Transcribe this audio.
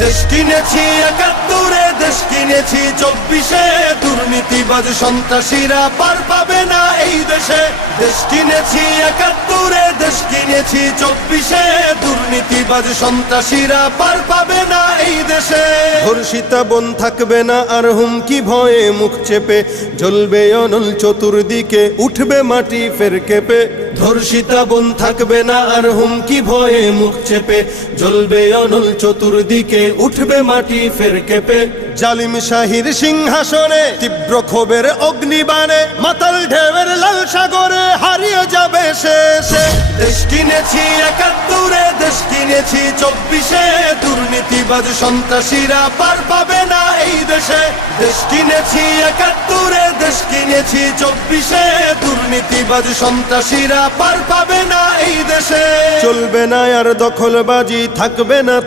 দেশ কিনেছি ৭১, দেশ কিনেছি ২৪, দুর্নীতিবাজ সন্ত্রাসীরা পার পাবে না এই দেশে। দেশ কিনেছি ৭১, দেশ কিনেছি ২৪, দুর্নীতিবাজ সন্ত্রাসীরা পার পাবে না এই দেশে। ধর্ষিতা বোন থাকবে না আর হুমকি ভয়ে মুখ চেপে, জ্বলবে অনল চতুর্দিকে, উঠবে মাটি ফের কেঁপে। ধর্ষিতা বোন থাকবে না আর হুমকি ভয়ে মুখ চেপে, জ্বলবে অনল চতুর্দিকে, উঠবে মাটি ফের কেঁপে। জালিম শাহীর সিংহাসনে তীব্র ক্ষোভের অগ্নিবাণে, মাতাল ঢেউয়ের লাল সাগরে হারিয়ে যাবে শেষে। দেশ কিনেছি ৭১, দেশ কিনেছি ২৪, দুর্নীতিবাজ সন্ত্রাসীরা পার পাবে না এই দেশে। দেশ কিনেছি ৭১, দেশ কিনেছি ২৪, দুর্নীতিবাজ সন্ত্রাসীরা পার পাবে না এই দেশে। চলবে না আর দখলবাজি, থাকবে না